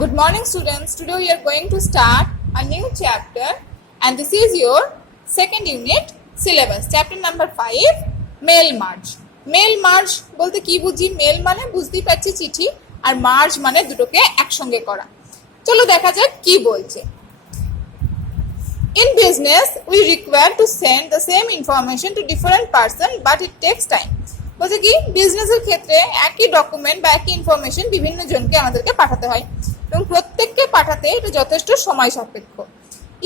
Good morning, students. Today we are going to start a new chapter, and this is your second unit syllabus. Chapter number 5, Mail Merge. Mail Merge বলতে কি বুঝি? Mail মানে বুঝতেই পারছি চিঠি, আর merge মানে দুটোকে একসঙ্গে করা। চলো দেখা যাক কি বলছে। In business, we require to send the same information to different person, but it takes time. বলছে কি বিজনেসের ক্ষেত্রে একই ডকুমেন্ট বা একই ইনফরমেশন বিভিন্ন জনকে আমাদেরকে পাঠাতে হয় এবং প্রত্যেককে পাঠাতে এটা যথেষ্ট সময় সাপেক্ষ।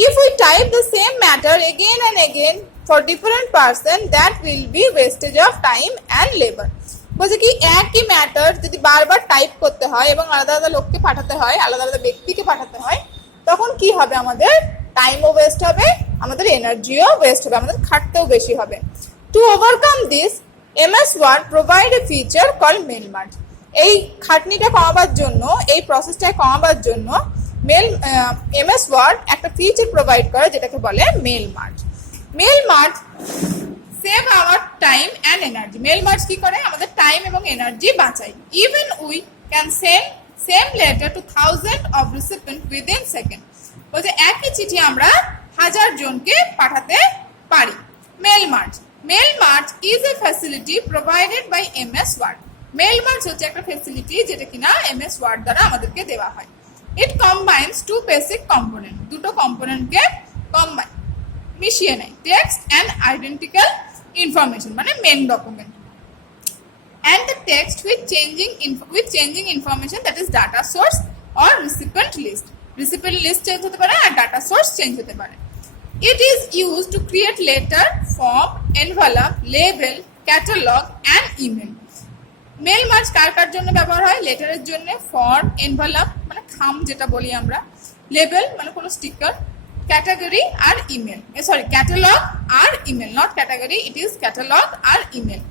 If we type the same matter again and again for different person, that will be wastage of time and labor. বলছে কি একই ম্যাটার যদি বারবার টাইপ করতে হয় এবং আলাদা আলাদা লোককে পাঠাতে হয়, আলাদা আলাদা ব্যক্তিকে পাঠাতে হয়, তখন কি হবে? আমাদের টাইমও ওয়েস্ট হবে, আমাদের এনার্জিও ওয়েস্ট হবে, আমাদের খাটতেও বেশি হবে। To overcome this, MS Word provide a feature called Mail Merge. এই খাটনিটা কমাবার জন্য, এই প্রসেসটা কমাবার জন্য MS Word একটা ফিচার প্রোভাইড করে যেটাকে বলে mail merge. Mail merge save our time and energy. Mail merge কি করে? আমাদের টাইম এবং এনার্জি বাঁচায়। Even we can send same letter to thousand of recipient within second. বলছে একই চিঠি আমরা 1000 জনকে পাঠাতে পারি। Mail merge is a facility provided by MS Word. Mail merge হচ্ছে একটা ফ্যাসিলিটি যেটা কিনা MS Word দ্বারা আমাদেরকে দেওয়া হয়। It combines two basic component. দুটো কম্পোনেন্টকে মিশিয়ে নেয়। টেক্সট অ্যান্ড আইডেন্টিক্যাল ইনফরমেশন মানে main document, and the text with changing information, that is data source or recipient list. Recipient list change হতে পারে আর ডাটা সোর্স চেঞ্জ হতে পারে। It is used to create letter, form, envelope, label, catalog and email. Mail merge কার জন্য ব্যবহার হয়? লেটারের জন্য, form, envelope মানে খাম যেটা বলি আমরা, লেবেল মানে কোনো স্টিকার, ক্যাটাগরি আর ইমেল, ক্যাটালগ আর email, not category, it is catalogue আর email.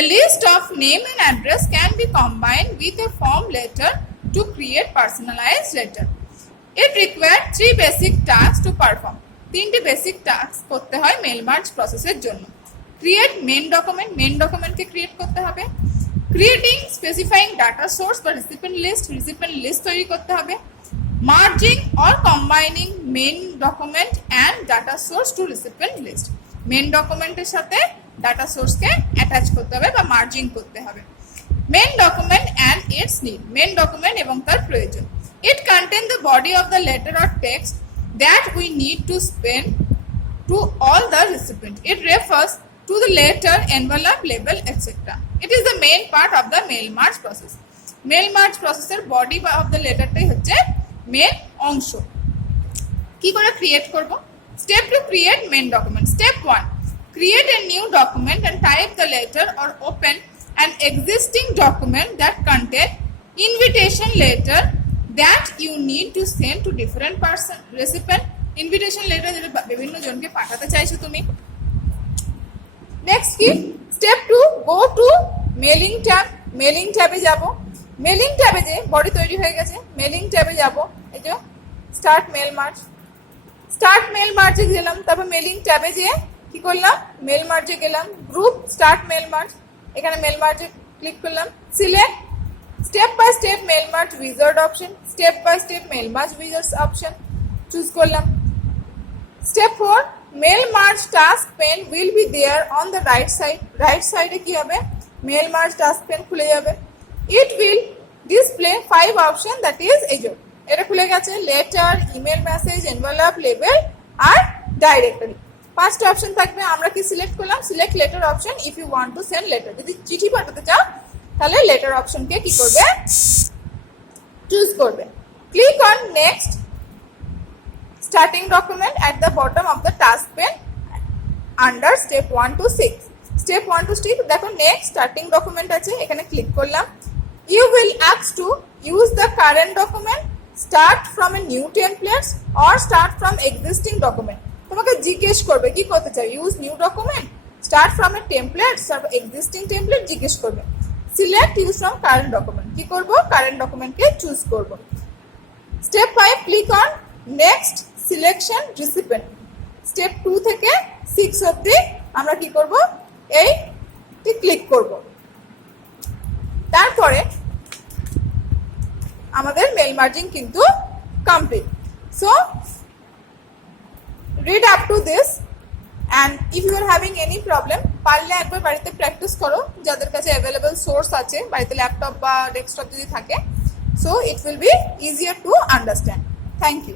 A list of name and address can be combined with a form letter to create personalized letter. It requires 3 basic tasks to perform. 3টি basic task করতে হয় mail merge প্রসেসের জন্য। Create main ডকুমেন্টকে create করতে হবে। Creating specifying data source বা recipient list তৈরি করতে হবে। Merging or combining main document and data source to recipient list. Main ডকুমেন্টের সাথে ডাটা সোর্সকে অ্যাটাচ করতে হবে বা মার্জিং করতে হবে। Main document and its need. Main document এবং তার প্রয়োজন। It contains the body of the letter or text that we need to send to all the recipient. It refers to the letter, envelope, label, etc. It is the main part of the mail merge process. Mail merge process এর body of the letter টাই হচ্ছে main অংশ। কি করে create করব? Step to create main document. Step 1. Create a new document and type the letter or open an existing document that contain invitation letter that you need to send to different person recipient. Invitation letter যেটা বিভিন্ন জনকে পাঠাতে চাইছো তুমি। Next কি? Step 2, go to mailing tab. Mailing ট্যাবে যাব। Mailing ট্যাবে যে বডি তৈরি হয়ে গেছে, মেলিং ট্যাবে যাব। এই যে স্টার্ট মেল মার্জে গেলাম, তারপর মেলিং ট্যাবে যে কি করলাম? মেল মার্জে গেলাম, গ্রুপ স্টার্ট মেল মার্জ, এখানে মেল মার্জে ক্লিক করলাম, select step by step mail merge wizard option, step by step mail merge wizard option choose করলাম। Step 4, mail merge task pane will be there on the right সাইডে কি হবে? Mail merge task pane খুলে যাবে। It will display 5 option, that is এই যে এটা খুলে গেছে, letter, email message, envelope, label আর ডাইরেক্টরি। 5টা অপশন থাকবে। আমরা কি সিলেক্ট করলাম? Select letter option if you want to send letter. যদি চিঠি পাঠাতে চাও তাহলে লেটার অপশনকে কি করবে? চুজ করবে। Click on next starting document at the bottom of the task pane under step 1 to 6. Step 1 to 6 দেখো নেক্সট স্টার্টিং ডকুমেন্ট আছে, এখানে ক্লিক করলাম। You will ask to use the current document, start from a new template or start from existing document. তোমাকে জিজ্ঞেস করবে কি করতে চাও, use new document, start from a template, existing template জিজ্ঞেস করবে। Select use from current document, কি করব? কারেন্ট ডকুমেন্টকে চুজ করব। Step 5, click on next selection recipient. Step 2 থেকে 6 অবধি আমরা কি করব? এইটি ক্লিক করব। তারপরে আমাদের মেল মার্জিং কিন্তু complete. So read up to this and if you are having any problem পারলে একবার বাড়িতে প্র্যাকটিস করো, যাদের কাছে অ্যাভেলেবল সোর্স আছে, বাড়িতে ল্যাপটপ বা ডেস্কটপ যদি থাকে, so it will be easier to understand. Thank you.